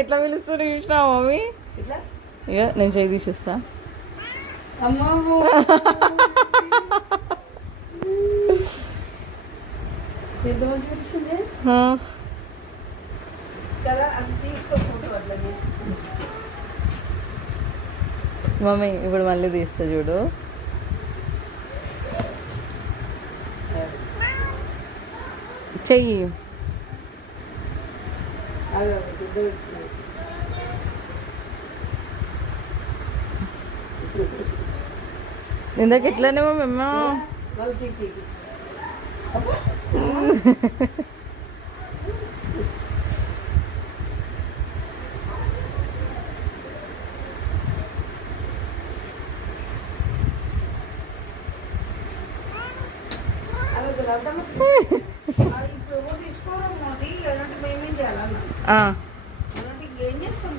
ఎట్లా పిలుస్తుంది చూసినా మమ్మీ? ఇక నేను చేయి తీసిస్తా. మమ్మీ ఇప్పుడు మళ్ళీ తీస్తా చూడు. చెయ్యి ఇందాక ఎట్లానేమో మేము ఏం చేస్తాం